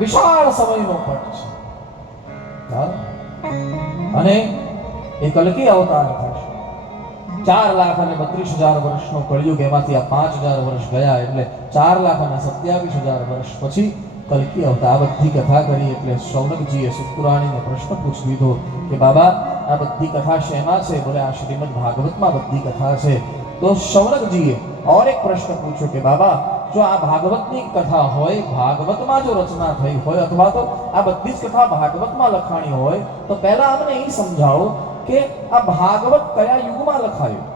વિશાળ સમયનો પટ છે અને એ કલ્કી અવતાર થશે. 4,32,000 વર્ષનો કળિયુગ, એમાંથી આ 5,000 વર્ષ ગયા એટલે 4,27,000 વર્ષ પછી કલ્કી અવતાર. આ બધી કથા કરી એટલે શૌનકજીએ સુતપુરાણીને પ્રશ્ન પૂછી લીધો કે બાબા આ બધી કથા શેમાં છે? બોલે આ શ્રીમદ ભાગવતમાં બધી કથા છે. તો શૌનકજીએ और એક પ્રશ્ન પૂછ્યો કે બાબા જો આ ભાગવતની કથા હોય, ભાગવતમાં જો રચના થઈ હોય અથવા તો આ બધી જ કથા ભાગવતમાં લખાણી હોય તો પહેલા અમને એ સમજાવો કે આ ભાગવત કયા યુગમાં લખાયું?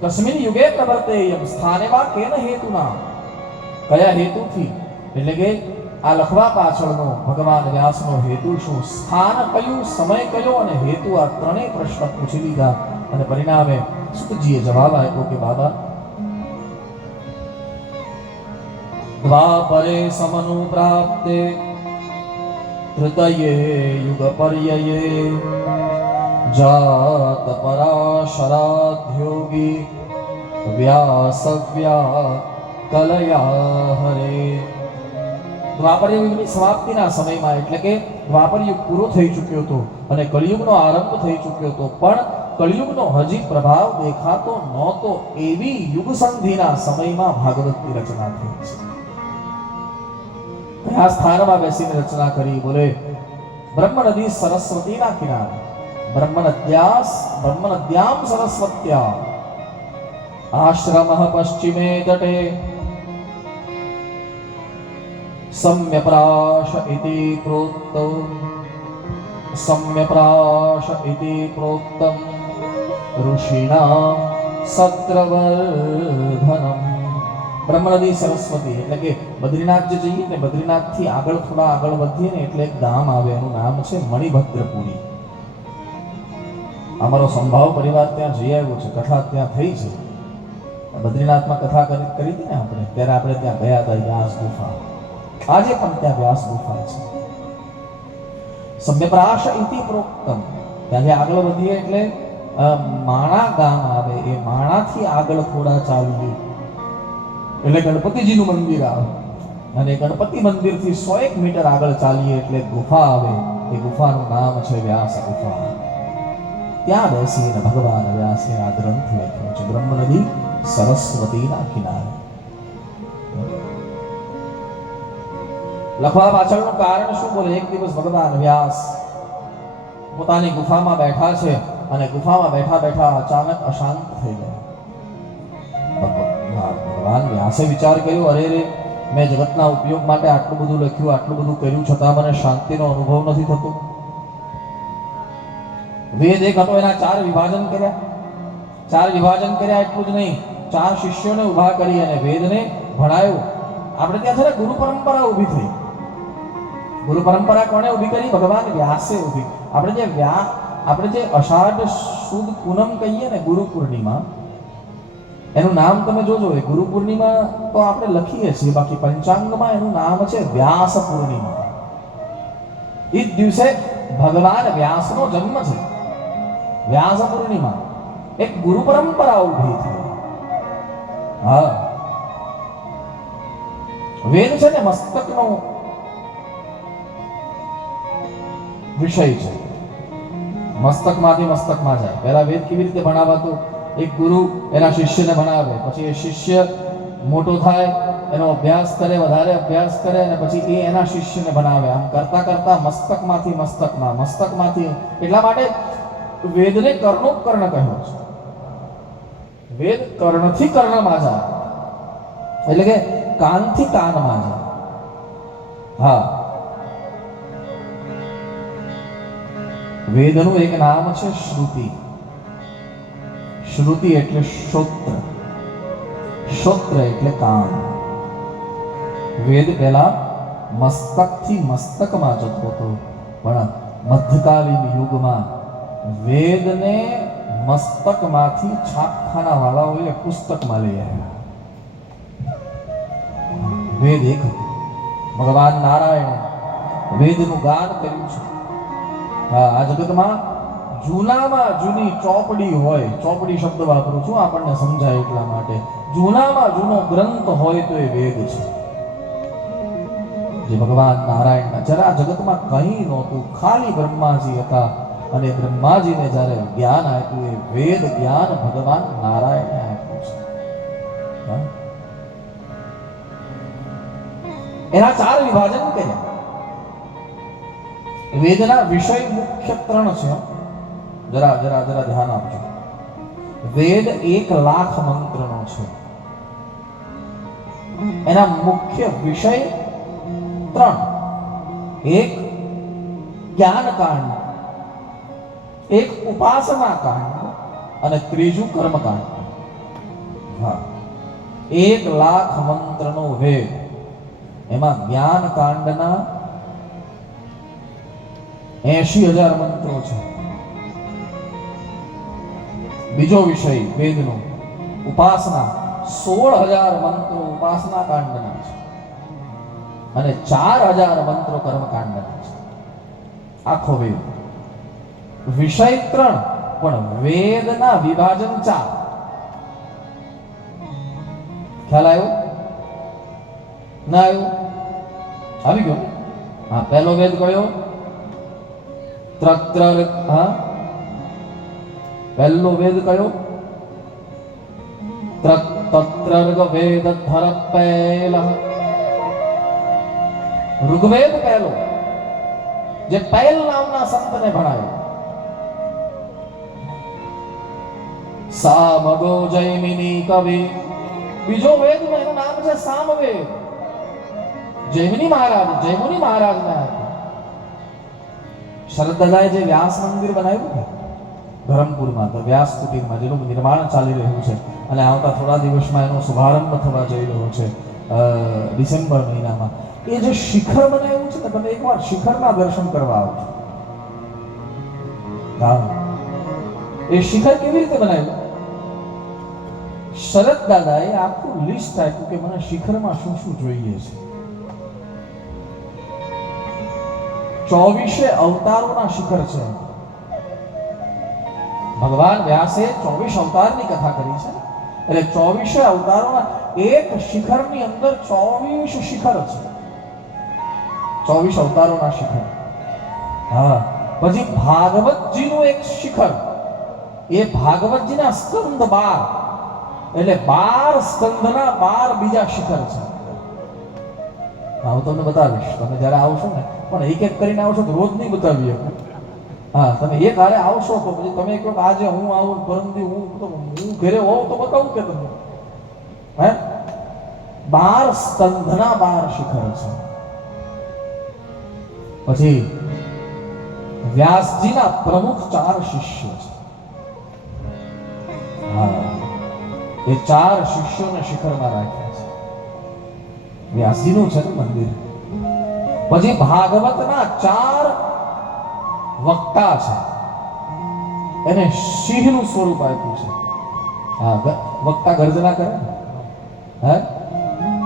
કસ્મિન યુગે પ્રવર્તેયમ સ્થાને વા કેન હેતુના? કયા હેતુથી, એટલે કે આ લખવા પાછળનો ભગવાન વ્યાસનો હેતુ શું, સ્થાન કયું, સમય કયો અને હેતુ, આ ત્રણેય પ્રશ્ન પૂછી લીધા અને પરિણામે સુતજીએ જવાબ આપ્યો કે બાબા દ્વાપરે સમનુપ્રાપ્તે તૃતયે યુગ પર્યયે જાત પરાશરાધ્યોગી વ્યાસવ્યા કલયા હરે. દ્વાપર યુગની સમાપ્તિના સમયમાં એટલે કે દ્વાપર યુગ પૂરો થઈ ચૂક્યો હતો અને કળિયુગનો આરંભ થઈ ચૂક્યો હતો, પણ કળિયુગનો હજી પ્રભાવ દેખાતો નહોતો એવી યુગ સંધિના સમયમાં ભાગવતની રચના થઈ છે. કયા સ્થાનમાં બેસીને રચના કરી? બોલે બ્રહ્મ નદી સરસ્વતીના કિનારે, બ્રહ્મનદ્યામ સરસ્વત્યા આશ્રમઃ પશ્ચિમે તટે सम्यप्राश इति प्रोक्तम ऋषिणा सत्रवर्धनम. બ્રહ્મનદી સરસ્વતી એટલે કે બદ્રીનાથ જે જઈએ ને, બદ્રીનાથ થી આગળ થોડા આગળ વધીએ ને એટલે એક ગામ આવે, એનું નામ છે મણિભદ્રપુરી. અમારો સંભાવ પરિવાર ત્યાં જઈ આવ્યો છે, કથા ત્યાં થઈ છે. બદ્રીનાથમાં કથા કરી હતી ને આપણે, ત્યારે આપણે ત્યાં ગયા હતા વ્યાસ ગુફા. આજે પણ ત્યાં વ્યાસ ગુફા છે. સમ્યપ્રાશ ઇતિ પ્રોક્તમ, ત્યાંથી આગળ વધીએ એટલે માણા ગામ આવે, એ માણાથી આગળ થોડા ચાલીએ એટલે ગણપતિજીનું મંદિર આવે અને ગણપતિ મંદિરથી 100 મીટર આગળ ચાલીએ એટલે ગુફા આવે. એ ગુફાનું નામ છે વ્યાસ ગુફા. ત્યાં બેસીને ભગવાન વ્યાસે આ ગ્રંથ લખ્યો છે બ્રહ્મનદી સરસ્વતીના કિનારે. લખવા પાછળનું કારણ શું? બોલે એક દિવસ ભગવાન વ્યાસ પોતાની ગુફામાં બેઠા છે અને ગુફામાં બેઠા બેઠા અચાનક અશાંત થઈ ગયા. ભગવાન વ્યાસે વિચાર કર્યો, અરે રે મેં જગતના ઉપયોગ માટે આટલું બધું લખ્યું, આટલું બધું કર્યું, છતાં મને શાંતિનો અનુભવ નથી થતો. વેદ એક હતો, એના 4 વિભાજન કર્યા. એટલું જ નહીં, 4 શિષ્યોને ઉભા કરી અને વેદને ભણાયો. આપણે ત્યાં છે ને ગુરુ પરંપરા ઊભી થઈ. ગુરુ પરંપરા કોણે ઊભી કરી? ભગવાન વ્યાસે ઊભી. આપણે જે અષાઢ સુદ પૂનમ કહીએ ને, ગુરુ પૂર્ણિમા, એનું નામ તમે જોજો. એ ગુરુ પૂર્ણિમા તો આપણે લખીએ છીએ, બાકી પંચાંગમાં એનું નામ છે વ્યાસ પૂર્ણિમા. એ દિવસે ભગવાન વ્યાસનો જન્મ છે. વ્યાસ પૂર્ણિમા એક ગુરુ પરંપરા ઊભી થઈ. હા, વેદ છે ને મસ્તકનો વિષય છે. મસ્તકમાંથી મસ્તકમાં જાય. પહેલા વેદ કેવી રીતે ભણાવાતો? એક ગુરુ એના શિષ્યને ભણાવે, પછી એ શિષ્ય મોટો થાય, એનો અભ્યાસ કરે, વધારે અભ્યાસ કરે અને પછી એ એના શિષ્યને ભણાવે. આમ કરતા કરતા મસ્તકમાંથી મસ્તકમાંથી. એટલા માટે વેદને કર્ણોપકર્ણ કહ્યો છે. વેદ કર્ણથી કર્ણમાં જાય એટલે કે કાનથી કાનમાં જાય. હા, વેદનું એક નામ છે શ્રુતિ. શ્રુતિ એટલે શ્રોત્ર, શ્રોત્ર એટલે કાન. વેદ પહેલા મસ્તકથી મસ્તકમાં જતો હતો, પણ મધ્યકાલીન યુગમાં વેદને મસ્તકમાંથી છાપખાના વાળાઓએ પુસ્તકમાં લઈ આવ્યા. વેદ એક ભગવાન નારાયણે વેદનું ગાન કર્યું છે. આ જગતમાં જૂનામાં જૂની ચોપડી હોય, ચોપડી શબ્દ વાપરું છું આપણને સમજાય એટલા માટે, જૂનામાં જૂનો ગ્રંથ હોય તો એ વેદ છે. જે ભગવાન નારાયણના જરા જગતમાં કંઈ નહોતું, ખાલી બ્રહ્માજી હતા. અને બ્રહ્માજીને જ્યારે જ્ઞાન આપ્યું એ વેદ જ્ઞાન ભગવાન નારાયણે આપ્યું છે. એના 4 વિભાજન કર્યા. વેદના વિષય મુખ્ય 3 છે. જરા ધ્યાન આપજો. વેદ 1,00,000 મંત્રનો છે. એના મુખ્ય વિષય 3. એક જ્ઞાનકાંડ, એક ઉપાસના કાંડ અને ત્રીજું કર્મકાંડ. હા, 1,00,000 મંત્રનો વેદ. એમાં જ્ઞાન કાંડના 80,000 મંત્રો છે. બીજો વિષય વેદનો ઉપાસના 16,000 મંત્રો ઉપાસના કાંડના છે અને 4,000 મંત્રો કર્મકાંડના છે. આખો વેદ. વિષય 3 પણ વેદના વિભાજન 4. ખ્યાલ આવ્યો? ના આવ્યો? આવી ગયો? હા, પહેલો વેદ કયો? હા, પહેલો વેદ કયો? તત્રર્ગ વેદ ધર પહેલ. ઋગ્વેદ પહેલો, જે પહેલ નામના સંતને ભણાયો. સામગો જૈમિની કવિ. બીજો વેદ એનું નામ છે સામવેદ. જૈમિની મહારાજને આપ્યું. શરદ દાદાએ જે વ્યાસ મંદિર બનાવ્યું ને ધરમપુરમાં, તો વ્યાસ કુટીરમાં જેનું નિર્માણ ચાલી રહ્યું છે અને આવતા થોડા દિવસમાં એનો શુભારંભ થવા જઈ રહ્યો છે ડિસેમ્બર મહિનામાં. એ જે શિખર બનાવ્યું છે ને, તમે એકવાર શિખરના દર્શન કરવા આવજો. એ શિખર કેવી રીતે બનાવ્યું? શરદ દાદાએ આખું લિસ્ટ આપ્યું કે મને શિખરમાં શું શું જોઈએ છે. 24 અવતારોના શિખર છે. ભગવાન વ્યાસે 24 અવતારની કથા કરી છે. એટલે 24 અવતારોના એક શિખરની અંદર 24 શિખર છે. 24 અવતારોના શિખર. હા, પછી ભાગવતજીનું એક શિખર. એ ભાગવતજીના સ્કંદ 12, એટલે 12 સ્કંદના 12 બીજા શિખર છે. હું તમને બતાવીશ, તમે જયારે આવશો ને, પણ એક કરીને આવશો તો રોજ નહીં બતાવી શકું. હા, તમે એક હારે આવશો તો પછી તમે કહો કે આજે હું આવું, પરમદી હું ઘરે હોઉં તો બતાવું કે તમને. હે, 12 સ્કંદના 12 શિખર છે. પછી વ્યાસજીના પ્રમુખ 4 શિષ્ય છે. હા, એ 4 શિષ્યોને શિખરમાં રાખ્યા છે. વ્યાસજીનું છે મંદિર. પછી ભાગવતના 4 વક્તા છે. એને સિંહનું સ્વરૂપ આપ્યું છે. હા, વક્તા ગર્જના કરે ને. હે,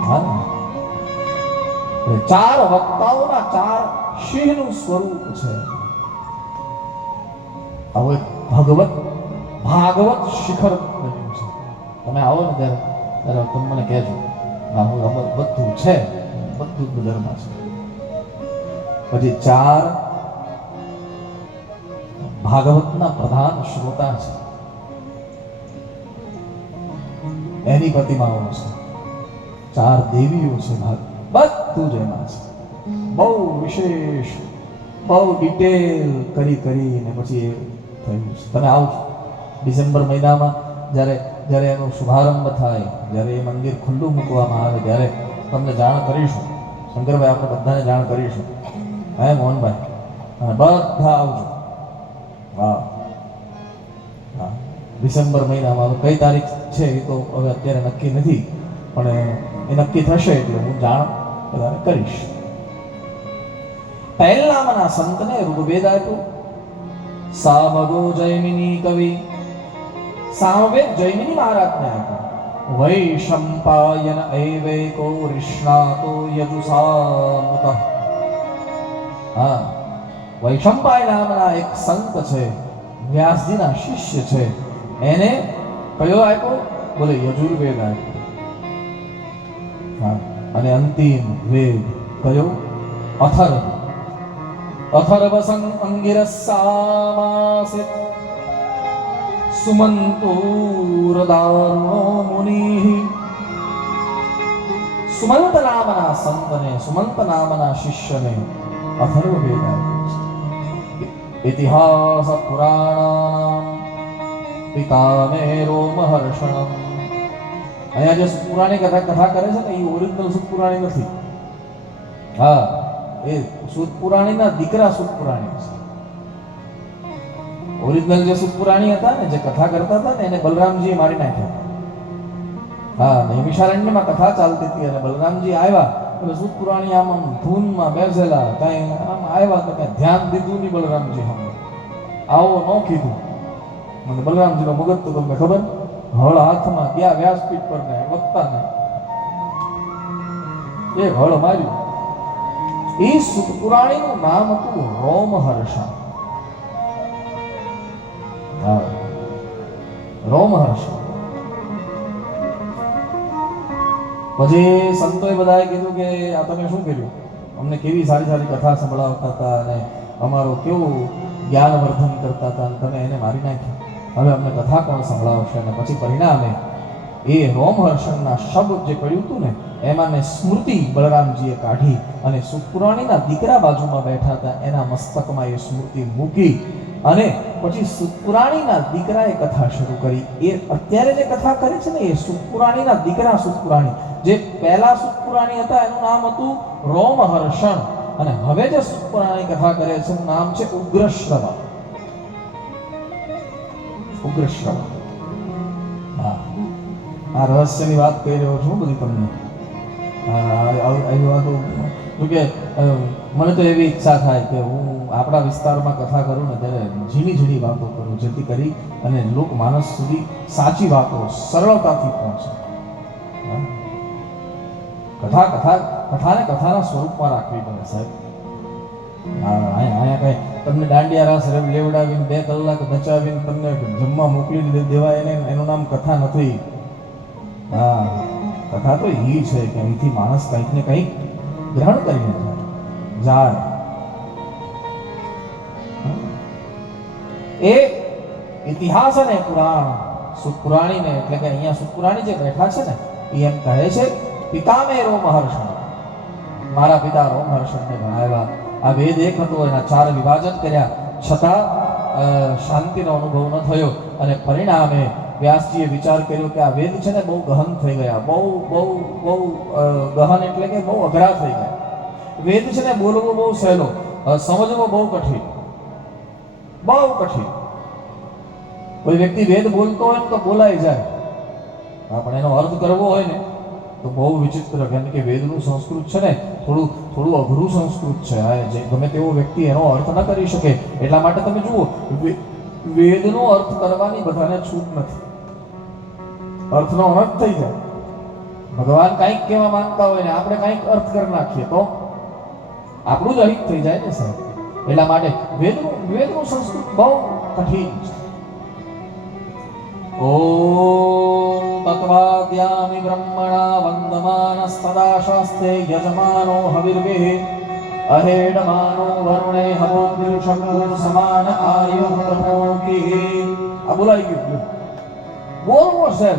હા, 4 વક્તાઓના 4 સિંહનું સ્વરૂપ છે. હવે ભાગવત શિખર બન્યું છે. તમે આવો ને ત્યારે તમે મને કહેજો. હા, હું બધું છે, બધું બજારમાં છે. પછી 4 ભાગવતના પ્રધાન શ્રોતા છે. એની પ્રતિમાઓ છે. 4 દેવીઓ છે. બધું જ એમાં છે. બહુ વિશેષ, બહુ ડિટેલ કરીને પછી એ થયું છે. તમે આવજો ડિસેમ્બર મહિનામાં, જ્યારે એનો શુભારંભ થાય, જ્યારે એ મંદિર ખુલ્લું મૂકવામાં આવે, ત્યારે તમને જાણ કરીશું. શંકરભાઈ, આપણે બધાને જાણ કરીશું. હે મોહનભાઈ, અને બધા આવજો. હા, હા, ડિસેમ્બર મહિનામાં. હવે કઈ તારીખ છે એ તો હવે અત્યારે નક્કી નથી, પણ એ નક્કી થશે એટલે હું જાણ બધાને કરીશ. પહેલામાંના સંતને ઋગ્વેદ આપ્યું. સામગો જૈમિની કવિ. સામવેદ જૈમિની મહારાજને આપ્યું. વૈશંપાયન એવૈકો રિષ્ણાતો યજુસામુત. હા, વૈશંપાય નામના એક સંત છે, વ્યાસજીના શિષ્ય છે. એને કયો આપ્યો? બોલે યજુર્વેદ આપ્યો. હા, અને અંતિમ વેદ કયો? અથર્વસં અંગિરસ્સામાસિત સુમંતોરદાનો મુનિઃ. સુમંત નામના સંતને, સુમંત નામના શિષ્યને અથર્વવેદ આપ્યો છે. ઇતિહાસ પુરાણાનામ પિતામેરો મહર્ષણમ. અહીંયા જે સુતપુરાણી કથા કરે છે ને એ ઓરિજિનલ સુતપુરાણી નથી. હા, એ સુતપુરાણીના દીકરા સુતપુરાણી છે. ઓરિજિનલ જે સુતપુરાણી હતા ને, જે કથા કરતા હતા ને, એને બલરામજીએ મારી નાખ્યા. હા, નૈમિષારણ્યમાં કથા ચાલતી હતી અને બલરામજી આવ્યા એટલે સુતપુરાણી આમ ધૂનમાં બેસેલા, કઈ આમ આવ્યા તો કઈ ધ્યાન દીધું નહીં બલરામજી. આવો ન કીધું. મને બલરામજીનો મગજ તો તમને ખબર, હળ હાથમાં ગયા વ્યાસપીઠ પર ને વક્તાને એક હળ માર્યું. એ સુતપુરાણીનું નામ હતું રોમહર્ષા. રોમહર્ષા. પછી સંતોએ બધાએ કીધું કે આ તમે શું કર્યું? અમને કેવી સારી સારી કથા સંભળાવતા હતા અને અમારો કેવું જ્ઞાનવર્ધન કરતા હતા, તમે એને મારી નાખ્યા. હવે અમને કથા કોણ સંભળાવશે? અને પછી પરિણામે એ રોમહર્ષણના શબ્દ જે પડ્યું હતું ને, એમાં સ્મૃતિ બલરામજીએ કાઢી અને સુતપુરાણીના દીકરા બાજુમાં બેઠા હતા એના મસ્તકમાં એ સ્મૃતિ મૂકી અને પછી સુતપુરાણીના દીકરાએ કથા શરૂ કરી. એ અત્યારે જે કથા કરે છે ને, એ સુતપુરાણીના દીકરા સુતપુરાણી, જે પહેલા સુતપુરાણી હતા એનું નામ હતું રોમહર્ષણ, અને હવે જે સુતપુરાણી કથા કરે છે એનું નામ છે ઉગ્રશ્રવા. ઉગ્રશ્રવા. હા, આ રહસ્યની વાત કહી રહ્યો છું બધી તમને. મને તો એવી ઈચ્છા થાય કે હું આપણા વિસ્તારમાં કથા કરું ને ત્યારે ઝીણી ઝીણી વાતો કરું, જેથી કરી અને લોક માનસ સુધી સાચી વાતો સરળતાથી પહોંચે. કથાને કથાના સ્વરૂપમાં રાખવી પડે સાહેબ. અહીંયા કઈ તમને દાંડિયા રાસ લેવડાવીને 2 કલાક બચાવીને તમને જમવા મોકલી દેવાય એનું નામ કથા નથી. હા, કથા તો એ છે કે અહીંથી માણસ કંઈક ને કંઈક ગ્રહણ કરીને જાય. એ ઇતિહાસ અને પુરાણ સુતપુરાણીને, એટલે કે અહીંયા સુતપુરાણી જે બેઠા છે ને, એ એમ કહે છે પિતામે રોમહર્ષણ, મારા પિતા રોમહર્ષણને ભણાવ્યા. આ વેદ એક હતો, એના 4 વિભાજન કર્યા, છતાં શાંતિનો અનુભવ ન થયો અને પરિણામે વ્યાસજીએ વિચાર કર્યો કે આ વેદ છે ને બહુ ગહન થઈ ગયા, બહુ ગહન એટલે કે બહુ અઘરા થઈ ગયા. વેદ છે ને બોલવું બહુ સહેલો, સમજવું બહુ કઠિન, બહુ કઠિન. કોઈ વ્યક્તિ વેદ બોલતો હોય ને તો બોલાઈ જાય, પણ એનો અર્થ કરવો હોય ને તો બહુ વિચિત્ર, કારણ કે વેદનું સંસ્કૃત છે ને થોડું અઘરું સંસ્કૃત છે. જે ગમે તેવો વ્યક્તિ એનો અર્થ ન કરી શકે. એટલા માટે તમે જુઓ, વેદનો અર્થ કરવાની બધાને છૂટ નથી. અર્થનો અનર્થ થઈ જાય. ભગવાન કંઈક કહેવા માંગતા હોય ને આપણે કંઈક અર્થ કરી નાખીએ તો આપણું જ અહિત થઈ જાય ને સાહેબ. એટલા માટે વેદનું સંસ્કૃત બહુ કઠિન છે. ઓમ તત્વાદ્યામિ બ્રહ્મણા વંદમાનસ્તદા શાસ્તે યજમાનો હવિર્વેહ અહેડમાનો વરુણે હવોદ્યુષકુર સમાન આયુ પ્રભોગી. આ બોલાઈ ગયું. બોલવો છે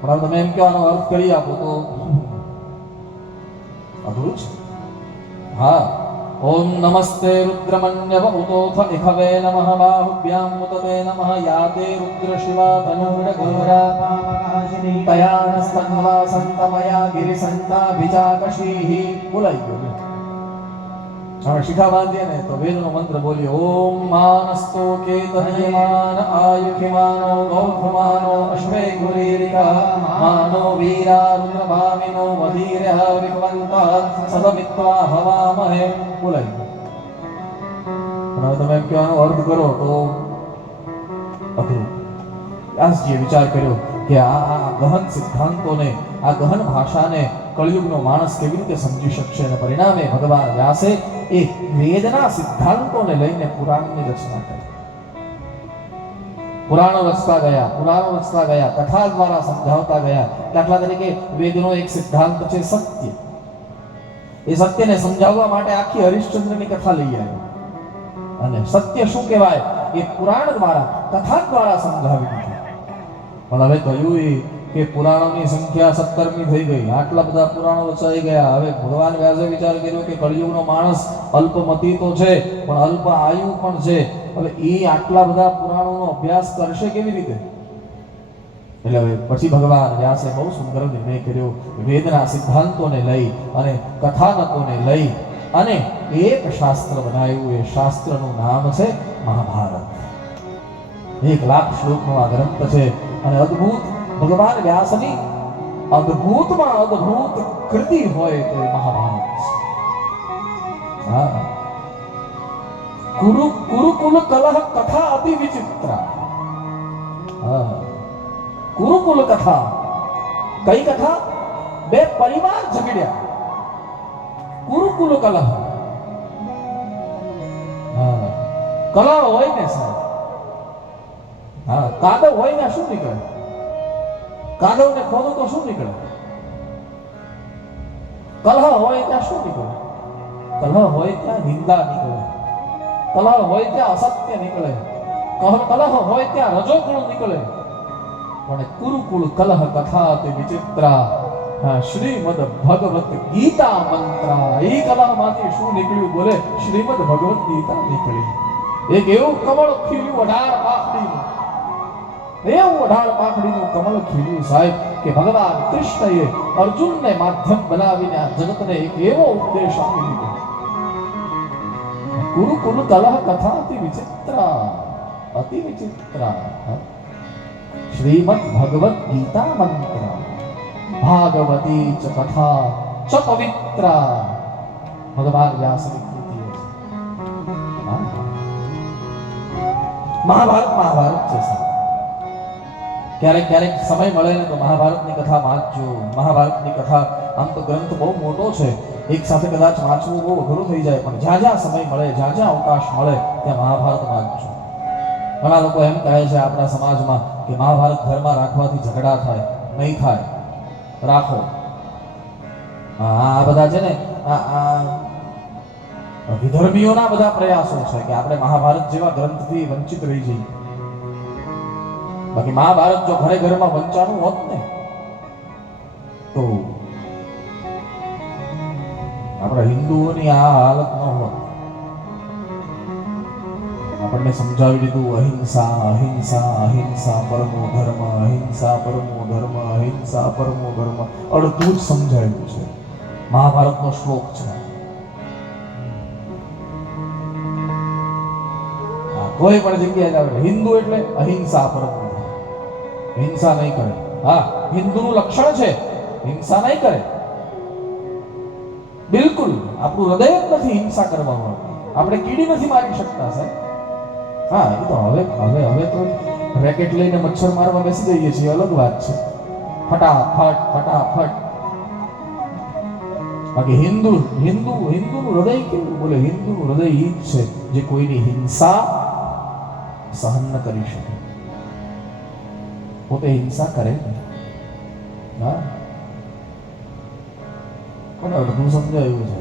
પણ તમે એમ કહેવાનો અર્થ કરી આપો તો અઘરું છે. હા, ઓમ નમસ્તે રુદ્રમન્યવ ઉતોથ ઇખવે નમઃ બાહુભ્યામ ઉતતે નમઃ યાતે રુદ્ર શિવા તનુડ ઘોરા પામકાશિની તયાનસ્તન્વા સંતમયા ગિરિસંતા વિચાકશીહિ. બોલાઈ ગયો. હવે શિખા બાંધીએ ને તો વેદનો મંત્ર બોલીએ. ઓમ માનસ્તો કેતનયમાન આયુખિમાનો ગૌધમાનો અશ્વે ગુરીરિકા માનો વીરા રુદ્રભામિનો વધીરઃ વિપવંતઃ સદમિત્વા હવામહે. બોલાઈ ગયો. હવે તમે કહેવાનો અર્થ કરો તો અઘરું. વ્યાસજીએ વિચાર કર્યો કે આ ગહન સિદ્ધાંતોને, આ ગહન ભાષાને કળિયુગનો માણસ કેવી રીતે સમજી શકશે, અને પરિણામે ભગવાન વ્યાસે એ વેદના સિદ્ધાંતોને લઈને પુરાણની રચના કરી. પુરાણો રચતા ગયા, કથા દ્વારા સમજાવતા ગયા. દાખલા તરીકે વેદનો એક સિદ્ધાંત છે સત્ય. એ સત્યને સમજાવવા માટે આખી હરિશ્ચંદ્રની કથા લઈ આવ્યો અને સત્ય શું કહેવાય એ પુરાણ દ્વારા કથા દ્વારા સમજાવી દીધું. પણ હવે કહ્યું કે પુરાણોની સંખ્યા 17મી થઈ ગઈ, આટલા બધા પુરાણો રચાઈ ગયા. હવે ભગવાન વ્યાસે વિચાર કર્યો કે કળિયુગનો માણસ અલ્પમતી તો છે પણ અલ્પ આયુ પણ છે. હવે એ આટલા બધા પુરાણોનો અભ્યાસ કરશે કેવી રીતે? એટલે હવે પછી ભગવાન વ્યાસે બહુ સુંદર નિર્ણય કર્યો. વેદના સિદ્ધાંતોને લઈ અને કથાનકોને લઈ અને એક શાસ્ત્ર બનાવ્યું. એ શાસ્ત્રનું નામ છે મહાભારત. 1 લાખ શ્લોકનો આ ગ્રંથ છે અને અદ્ભુત ભગવાન વ્યાસની અદ્ભુતમાં અદ્ભુત કૃતિ હોય તો એ મહાભારત છે. હા, કુરુકુલ કલહ કથા અતિ વિચિત્રા. હા, કુરુકુલ કથા. કઈ કથા? 2 પરિવાર ઝઘડ્યા. કુરુકુલ કલહ. હા, કલહ હોય ને સાહેબ. હા, કાદવ હોય ને શું નીકળે? કાદવ ને ખોદો તો શું નીકળે? કલહ હોય ત્યાં શું નીકળે? કલહ હોય ત્યાં નિંદા નીકળે, કલહ હોય ત્યાં અસત્ય નીકળે, કલહ હોય ત્યાં રજોગુણ નીકળે. પણ કુરુકુલ કલહ કથા તે વિચિત્રા. શ્રીમદ ભગવત ગીતા મંત્રા. એ કલહમાંથી શું નીકળ્યું? બોલે શ્રીમદ ભગવત ગીતા નીકળી. એક એવું કમળ ખીલ્યું 18 પાખડીનું, એવું 18 પાખડીનું કમળ ખીલ્યું સાહેબ કે ભગવાન કૃષ્ણએ અર્જુનને માધ્યમ બનાવીને આ જગતને એક એવો ઉપદેશ આપી દીધો. કુરુકુલ કલહ કથા અતિ વિચિત્રા, અતિ વિચિત્રા. શ્રીમદ ભગવત ગીતા મંત્રા ભાગવતી ચ કથા ચ પવિત્રા. ભગવાન વ્યાસની કૃતિ છે. મહાભારત છે સાહેબ. ક્યારેક ક્યારેક સમય મળે ને તો મહાભારતની કથા વાંચજો. મહાભારતની કથા આમ તો ગ્રંથ બહુ મોટો છે, એક સાથે કદાચ વાંચવું બહુ અઘરું થઈ જાય, પણ જ્યાં જ્યાં સમય મળે, જ્યાં જ્યાં અવકાશ મળે ત્યાં મહાભારત વાંચજો. ઘણા લોકો એમ કહે છે આપણા સમાજમાં કે મહાભારત ઘરમાં રાખવાથી ઝઘડા થાય. નહીં થાય, રાખો. આ બધા છે ને વિધર્મીઓના બધા પ્રયાસો છે કે આપણે મહાભારત જેવા ગ્રંથથી વંચિત રહી જઈએ. બાકી મહાભારત જો ઘરે ઘરમાં વંચાનું હોત ને તો આપણા હિન્દુઓની આ હાલત ન હોત. આપણને સમજાવી દીધું અહિંસા અહિંસા અહિંસા પરમો ધર્મ, અહિંસા પરમો ધર્મ, અહિંસા પરમો ધર્મ. અડધું જ સમજાવ્યું છે. મહાભારતનો શ્લોક છે. કોઈ પણ જગ્યાએ આવે હિન્દુ એટલે અહિંસા પરમો ધર્મ, હિંસા નહીં કરે. હા, હિન્દુનું લક્ષણ છે હિંસા નહીં કરે. બિલકુલ આપણું હૃદય જ નથી હિંસા કરવામાં. આપણે કીડી નથી મારી શકતા સાહેબ. હા, એ તો હવે તો રેકેટ લઈને મચ્છર મારવા બેસી જઈએ છીએ, અલગ વાત છે. ફટાફટ. બાકી હિન્દુનું હૃદય કેવું? બોલે હિન્દુનું હૃદય ઈ જ છે જે કોઈની હિંસા સહન ન કરી શકે, પોતે હિંસા કરે. હા, પણ અડધું સમજાયું છે.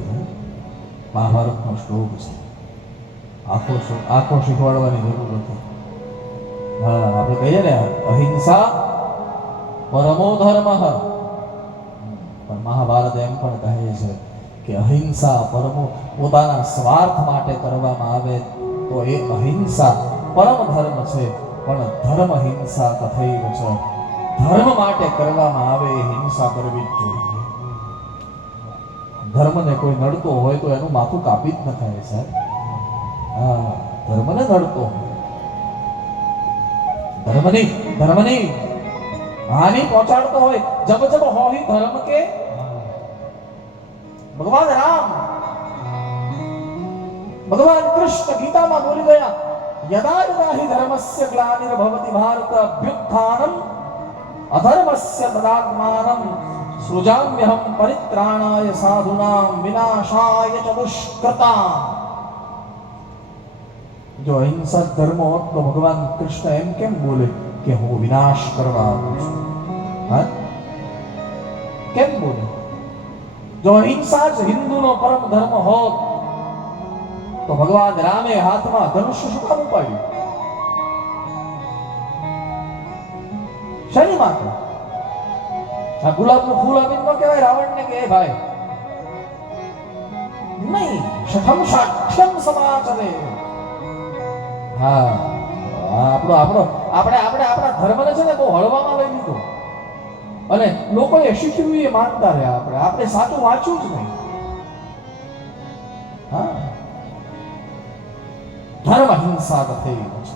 મહાભારતનો શ્લોક છે, આખો શીખવાડવાની જરૂર નથી. હા, આપણે કહીએ ને અહિંસા પરમો ધર્મ. પણ મહાભારત એમ પણ કહે છે કે અહિંસા પરમો, પોતાના સ્વાર્થ માટે કરવામાં આવે તો એ અહિંસા પરમ ધર્મ છે. પણ ધર્મ હિંસા તથૈવ છે. ધર્મ માટે કરવામાં આવે એ હિંસા કરવી જ જોઈએ. ધર્મને કોઈ નડતો હોય તો એનું માથું કાપી જ ન થાય સાહેબ. હા, ધર્મને નડતો ધર્મની હાનિ પહોંચાડતો હોય, જબ હો ही धर्म के भगवान राम, भगवान कृष्ण गीता में बोली गया यदा यदा हि धर्मस्य ग्लानिर्भवति भारत अभ्युत्थानम् अधर्मस्य तदात्मानं सृजाम्यहं परित्राणाय साधूनां विनाशाय च दुष्कृताम्. जो अहिंसक धर्म होत तो भगवान कृष्ण एम केम बोले कि હું વિનાશ કરવા આવું છું? હા, કેમ બોલે? જો અહિંસા જ હિન્દુનો પરમ ધર્મ હોત તો ભગવાન રામે હાથમાં ધનુષ્ય શું કામ ઉપાડ્યું? શેની માટે? આ ગુલાબનું ફૂલ આપીને ન કહેવાય રાવણને કે ભાઈ નહીં, શઠમ સાઠ્યમ સમાચરે. હા, આપણે આપણા ધર્મને છે ને બહુ હળવામાં લઈ લીધો અને લોકોએ શીખ્યું એ માનતા રહ્યા. આપણે સાચું વાંચ્યું જ નહીં. હા, ધર્મ હિંસા થઈ છે.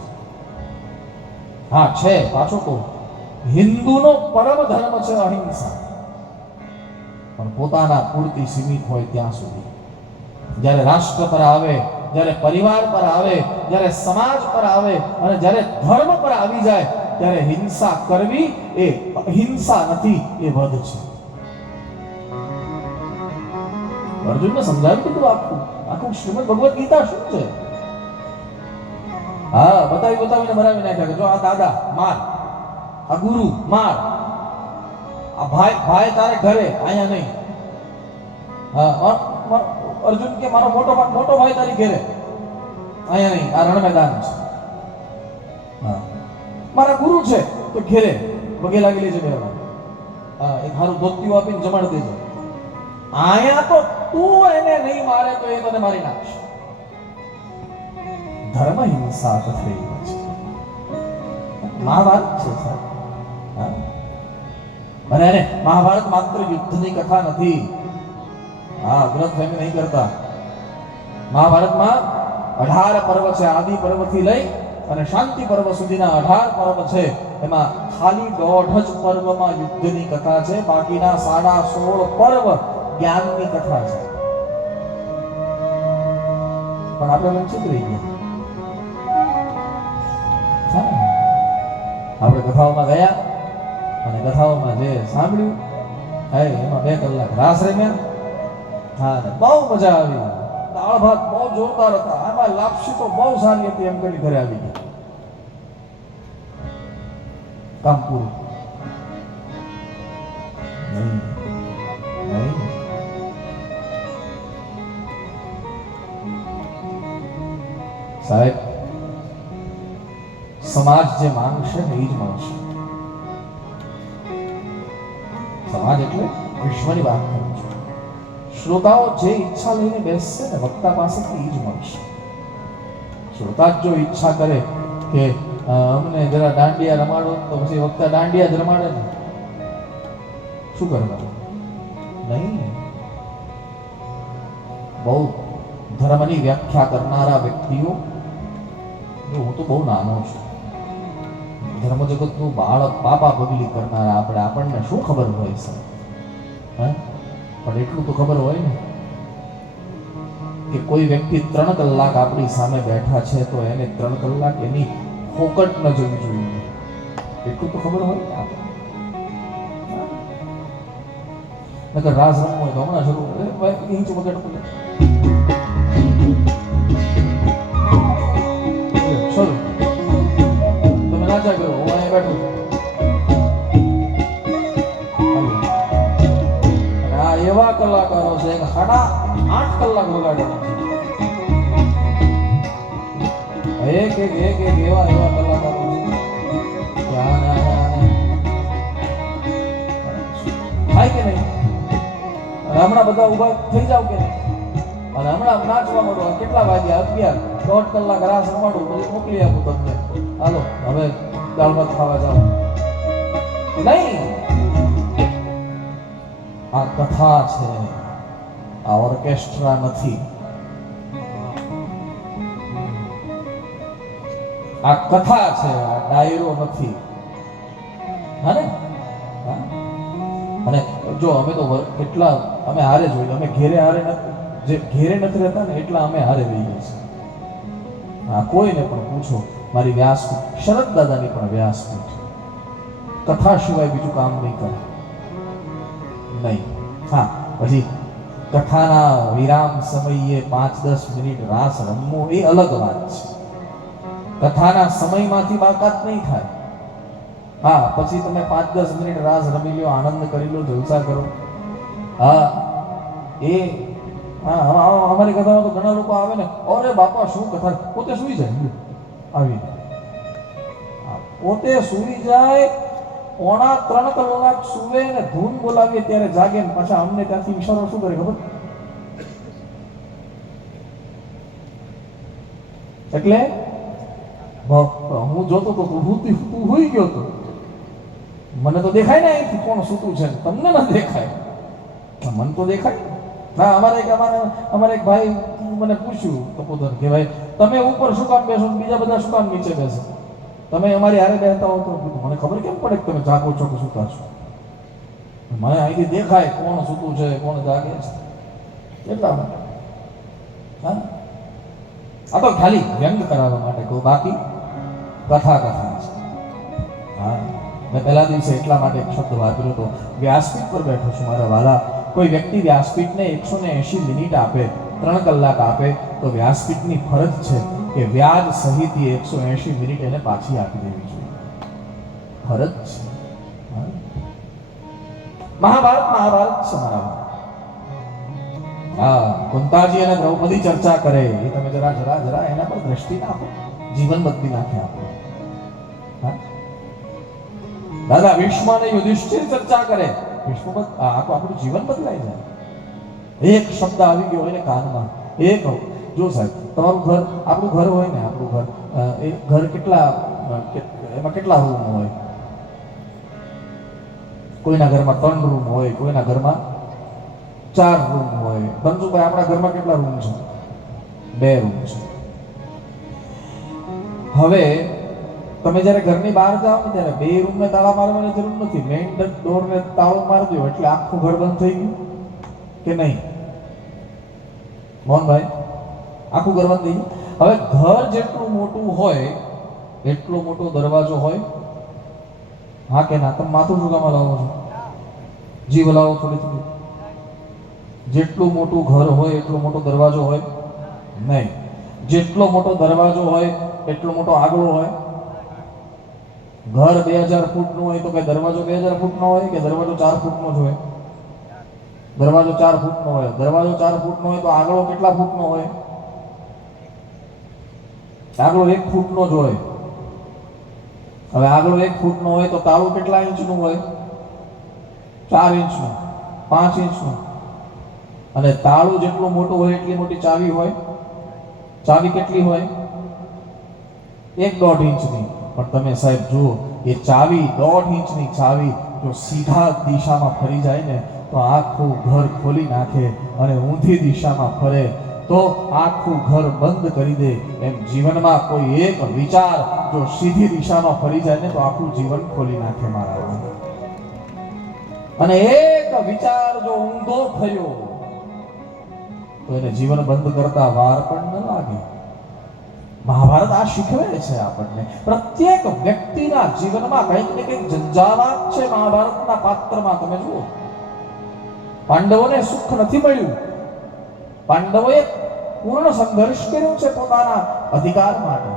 હા છે, પાછો કહું, હિન્દુનો પરમ ધર્મ છે અહિંસા, પણ પોતાના પૂરતી સીમિત હોય ત્યાં સુધી. જ્યારે રાષ્ટ્ર પર આવે, જ્યારે પરિવાર પર આવે, જ્યારે સમાજ પર આવે અને જ્યારે ધર્મ પર આવી જાય ત્યારે હિંસા કરવી એ અહિંસા નથી, એ વધ છે. અર્જુનને સમજાવ્યું કીધું આખું શ્રીમદ ભગવદ ગીતા શું છે. હા, બતાવીને બનાવી નાખ્યા કે જો આ દાદા માર, આ ગુરુ માર, આ ભાઈ તારે ઘરે, અહીંયા નહીં. હા, અર્જુન કે મારો મોટો ભાઈ તારી ઘરે, અહીંયા નહીં, આ રણ મેદાન છે. હા, મારા ગુરુ છે તો ઘેરે વગે લાગેલી છે બેવા. હા, એક હારું ધોતિયું આપીને જમાડ દેજો. અહીંયા તો તું એને નહીં મારે તો એ તને મારી નાખશે. ધર્મ હિંસા થઈ છે. મહાભારત છે સાહેબ. અને મહાભારત માત્ર યુદ્ધની કથા નથી. હા, ગ્રંથ એમ નહીં કરતા. મહાભારતમાં 18 પર્વ છે. આદિ પર્વથી લઈ અને શાંતિ પર્વ સુધીના 18 પર્વ છે. એમાં ખાલી 1.5 જ પર્વમાં યુદ્ધની કથા છે, બાકીના 16.5 પર્વ જ્ઞાનની કથા છે. પણ આપણે વંચિત રહી ગયા. આપણે કથાઓમાં ગયા અને કથાઓમાં જે સાંભળ્યું એમાં 2 કલાક રાસ રમ્યા. હા, બહુ મજા આવી. દાળ ભાત બહુ જોરદાર હતા. આમાં લાપસી તો બહુ સારી હતી એમ કરી ઘરે આવી ગયા. કામ પૂરું. નહીં. સાહેબ, સમાજ જે માંગશે ને એ જ મળશે. સમાજ એટલે વિશ્વની વાત કરું છું. શ્રોતાઓ જે ઈચ્છા લઈને બેસશે ને વક્તા પાસેથી એ જ મળશે. શ્રોતા જો ઈચ્છા કરે કે અમને જરા દાંડિયા રમાડો તો પછી વક્તા દાંડિયા જ રમાડે ને શું કરવાનું? નહીં. બહુ ધર્મની વ્યાખ્યા કરનારા વ્યક્તિઓ, હું તો બહુ નાનો છું, ધર્મ જગતનું બાળક બાપા પગલી કરનારા આપણને શું ખબર હોય છે? પણ એટલું તો ખબર હોય ને કે કોઈ વ્યક્તિ 3 કલાક આપણી સામે બેઠા છે તો એને 3 કલાક એની ફોકટ ન જવી જોઈએ. એટલું તો ખબર હોય ને આપણે. નકર રાસ રમવું હોય તો હમણાં શરૂ ઈંચ વગર શરૂ તમે નાચા કરો, હું અહીંયા બેઠો અને આ એવા કલાકારો છે કે 8.5 કલાક વગાડે. એક એવા કલાકારો છે થાય કે નહીં? હમણાં બધા ઉભા થઈ જાવ કે નહીં? અને હમણાં નાચવા માંડો. કેટલા વાગ્યા? 11. 1.5 કલાક રાસ રમાડું, પછી મોકલી આપું તમને. હાલો હવે દાળ ભાત ખાવા જાઓ. નહીં, આ કથા છે, આ ઓર્કેસ્ટ્રા નથી. આ કથા છે, આ ડાયરો નથી. હા ને? અને જો અમે તો કેટલા અમે હારે જોઈ, અમે ઘેરે હારે જે ઘેરે નથી રહેતા ને એટલા અમે હારે રહીએ છીએ. હા, કોઈને પણ પૂછો, મારી વ્યાસપીઠ, શરદ દાદાની પણ વ્યાસપીઠ કથા સિવાય બીજું કામ નહીં કરે. નહીં. હા, પછી કથાના વિરામ સમયે 5-10 મિનિટ રાસ રમવો એ અલગ વાત છે. કથાના સમયમાંથી બાકાત નહીં થાય. હા, પછી તમે 5-10 મિનિટ રાસ રમી લો, આનંદ કરી લો, જલસા કરો. હા, એ અમારી કથામાં તો ઘણા લોકો આવે ને, અરે બાપા શું કથા, પોતે સૂઈ જાય આવી, પોતે સૂઈ જાય, 3 કલાક સૂવે ને ધૂન બોલાવીએ ત્યારે જાગે ને પાછા અમને ત્યાંથી ઈશારો શું કરે ખબર? એટલે હું જોતો તો તું હોઈ ગયો તો, મને તો દેખાય ને અહીંથી કોણ સૂતું છે, તમને ન દેખાય, મને તો દેખાય. હા, અમારે એક ભાઈ મને પૂછ્યું કપૂતર કે ભાઈ તમે ઉપર શું કામ બેસો, બીજા બધા શું કામ નીચે બેસે, તમે અમારી હારે બેસતા હો તો? મને ખબર કેમ પડે કે તમે જાગો છો કે સૂતા છો? મને અહીંથી દેખાય કોણ સૂતું છે કોણ જાગે છે, એટલા માટે. હા, આ તો ખાલી વ્યંગ કરાવવા માટે કહું, બાકી કથા છે. હા, મેં પહેલા દિવસે એટલા માટે એક શબ્દ વાપર્યો હતો, વ્યાસપીઠ પર બેઠો છું મારા વાલા, કોઈ વ્યક્તિ વ્યાસપીઠને 180 મિનિટ આપે, 3 કલાક આપે, તો વ્યાસપીઠની ફરજ છે કે વ્યાજ સહિત 180 મિનિટ એને પાછી આપી દેવી જોઈએ, ફરજ છે. મહાભારત છે મારા. હા, કુંતાજી અને દ્રૌપદી ચર્ચા કરે, એ તમે જરા એના પર દ્રષ્ટિ નાખો, જીવન બદલી નાખે આપણે. દાદા ભીષ્મ અને યુધિષ્ઠિર ચર્ચા કરે, ભીષ્મ આપણું જીવન બદલાઈ જાય. એક શબ્દ આવી ગયો હોય ને કાનમાં, એક જો સાહેબ તમારું ઘર, આપણું ઘર હોય ને, આપણું ઘર, એ ઘર એમાં કેટલા રૂમ હોય? કોઈના ઘરમાં 3 રૂમ હોય, કોઈના ઘરમાં 4 રૂમ હોય. બંજુભાઈ, આપણા ઘરમાં કેટલા રૂમ છે? 2 રૂમ છે. હવે તમે જ્યારે ઘરની બહાર જાઓ ને ત્યારે 2 રૂમને તાળા મારવાની જરૂર નથી, મેઇન ડોરને તાળો મારી દો એટલે આખું ઘર બંધ થઈ ગયું કે નહીં મોહનભાઈ? આખું ઘર બંધ થઈ ગયું. હવે ઘર જેટલું મોટું હોય એટલો મોટો દરવાજો હોય, હા કે ના? તમે માથું શું કામ હલાવો છો? જીભ હલાવો થોડી. જેટલું મોટું ઘર હોય એટલો મોટો દરવાજો હોય નહીં. જેટલો મોટો દરવાજો હોય એટલો મોટો આગળો હોય. ઘર 2000 ફૂટનું હોય તો કે દરવાજો 2000 ફૂટનો હોય કે દરવાજો 4 ફૂટનો જ હોય? દરવાજો 4 ફૂટનો હોય. દરવાજો 4 ફૂટનો હોય તો આગળો કેટલા ફૂટનો હોય? આગળો 1 ફૂટનો જ હોય. હવે આગળો 1 ફૂટનો હોય તો તાળું કેટલા ઇંચનું હોય? 4 ઇંચનું, 5 ઇંચનું. અને તાળું જેટલું મોટું હોય એટલી મોટી ચાવી હોય. ચાવી કેટલી હોય? 1.5 ઇંચની. પણ તમે સાહેબ જુઓ, એ ચાવી 1.5 ઇંચની ચાવી જો સીધા દિશામાં ફરી જાય ને તો આખું ઘર ખોલી નાખે, અને ઊંધી દિશામાં ફરે તો આખું ઘર બંધ કરી દે. એમ જીવનમાં કોઈ એક વિચાર જો સીધી દિશામાં ફરી જાય ને તો આખું જીવન ખોલી નાખે મારા. અને એક વિચાર જો ઊંધો ફર્યો તો એને જીવન બંધ કરતા વાર પણ ન લાગે. મહાભારત આ શીખવે છે આપણને. પ્રત્યેક વ્યક્તિના જીવનમાં કંઈક ને કંઈક ઝંઝાવાત છે મહાભારતના પાત્રમાં. તમે જુઓ, પાંડવોને સુખ નથી મળ્યું. પાંડવોએ પૂર્ણ સંઘર્ષ કર્યો છે પોતાના અધિકાર માટે,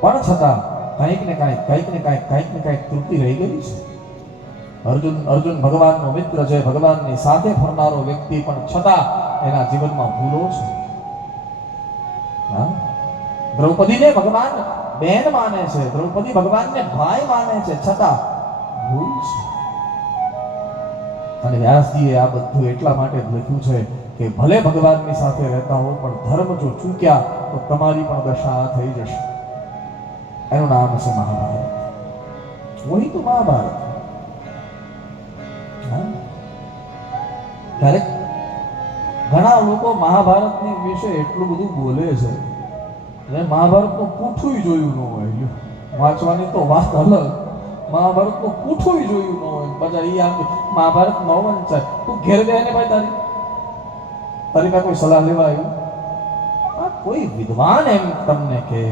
પણ છતાં કંઈક ને કંઈક ત્રુટિ રહી ગઈ છે. અર્જુન ભગવાનનો મિત્ર છે, ભગવાનની સાથે ફરનારો વ્યક્તિ, પણ છતાં એના જીવનમાં ભૂલો છે. દ્રૌપદીને ભગવાન બેન માને છે, દ્રૌપદી ભગવાનને ભાઈ માને છે, છતાં ભૂલ છે. અને વ્યાસજીએ આ બધું એટલા માટે લખ્યું છે કે ભલે ભગવાનની સાથે રહેતા હો પણ ધર્મ જો ચૂક્યા તો તમારી પણ દશા થઈ જશે. એનું નામ છે મહાભારત. વહી તો મહાભારત. ક્યારેક ઘણા લોકો મહાભારતની વિશે એટલું બધું બોલે છે, મહાભારતનું પૂઠું જોયું ન હોય. વાંચવાની તો વાત અલગ, મહાભારતનું પૂઠું જોયું ન હોય. બધા એ આમ મહાભારત ન વંચાય. તું ઘેર બેને ભાઈ તારી પાસે કોઈ સલાહ લેવા આવ્યું? કોઈ વિદ્વાન એમ તમને કે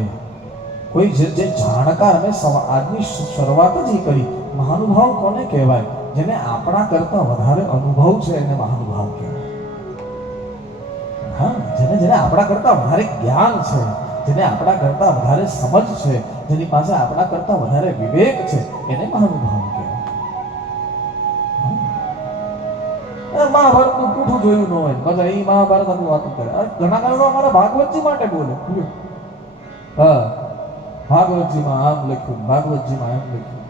કોઈ જે જાણકાર, અમે આજની શરૂઆત જ કરી. મહાનુભાવ કોને કહેવાય? જેને આપણા કરતા વધારે અનુભવ છે એને મહાનુભાવ કહેવાય. હા, જેને આપણા કરતા વધારે જ્ઞાન છે, જેને આપણા કરતા વધારે સમજ છે, જેની પાસે આપણા કરતા વધારે વિવેક છે, એને મહાનુભાવ કહેવાય. મહાભારતનું પૂઠું જોયું ન હોય બધા એ મહાભારતની વાતો કરે. ઘણા કારણો અમારા ભાગવતજી માટે બોલે. હા, ભાગવતજીમાં આમ લખ્યું, ભાગવતજીમાં એમ લખ્યું.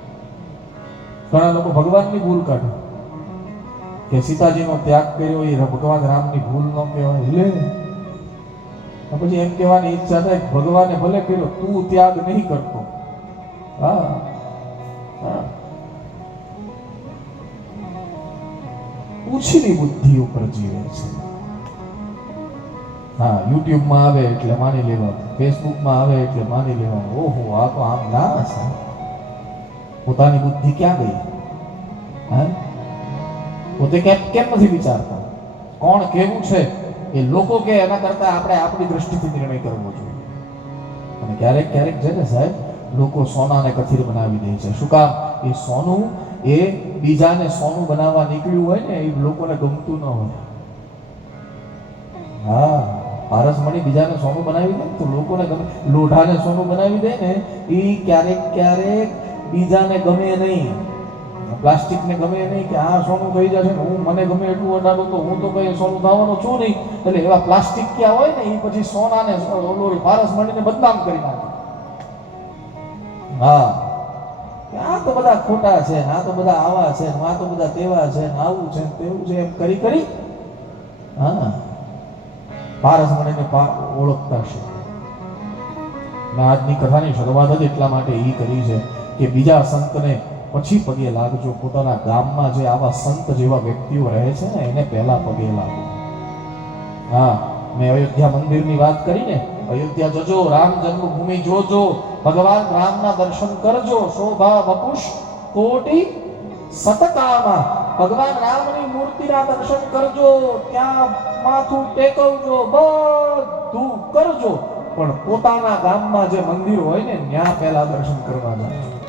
ઘણા લોકો ભગવાનની ભૂલ કાઢે કે સીતાજીનો ત્યાગ કર્યો એ ભગવાન રામની ભૂલ ન કહેવાય. લે પછી એમ કહેવાની ઈચ્છા થાય ભગવાને ભલે કર્યો, તું ત્યાગ નહીં કરતો. હા હા, ઉછીની બુદ્ધિ ઉપર જીવે છે. હા, યુટ્યુબમાં આવે એટલે માની લેવાનું, ફેસબુકમાં આવે એટલે માની લેવાનું. ઓહો, આ તો આમ ના છે. પોતાની બુદ્ધિ ક્યાં ગઈ? હા, પોતે કેમ નથી વિચારતા? કોણ કેવું છે એ લોકો કે એના કરતા આપણે આપણી દ્રષ્ટિથી નિર્ણય કરવો જોઈએ. અને ક્યારેક ક્યારેક છે ને સાહેબ, લોકો સોનાને કથિર બનાવી દે છે. શું કામ? એ સોનું એ બીજાને સોનું બનાવવા નીકળ્યું હોય ને, એ લોકોને ગમતું ન હોય. હા, પારસમણી બીજાને સોનું બનાવી દે તો લોકોને ગમે. લોઢાને સોનું બનાવી દે ને એ ક્યારેક ક્યારેક બીજાને ગમે નહીં. પ્લાસ્ટિકને ગમે નહીં કે આ સોનું થઈ જશે ને હું મને ગમે એટલું અડાડું તો હું તો કઈ સોનું થવાનો છું નહીં. એટલે એવા પ્લાસ્ટિક ક્યાં હોય ને એ પછી સોનાને પારસમણીને બદનામ કરી નાખે. હા, આ તો બધા ખોટા છે, આ તો બધા આવા છે, આ તો બધા તેવા છે, આવું છે તેવું છે એમ કરી કરી હા પારસમણીને ઓળખતા છે. આજની કથાની શરૂઆત જ એટલા માટે એ કરી છે કે બીજા સંતને પછી પગે લાગજો. પોતાના ગામમાં જે આવા સંત જેવા વ્યક્તિઓ રહે છે ને એને પહેલા પગે લાગો. હા, મેં અયોધ્યા મંદિરની વાત કરીને, અયોધ્યા જજો, રામ જન્મભૂમિ જોજો, ભગવાન રામના દર્શન કરજો. શોભા વપુષ કોટી સતકામાં, ભગવાન રામની મૂર્તિના દર્શન કરજો, ત્યાં માથું ટેકવજો, બધું કરજો. પણ પોતાના ગામમાં જે મંદિર હોય ને ત્યાં પહેલા દર્શન કરવા જાય.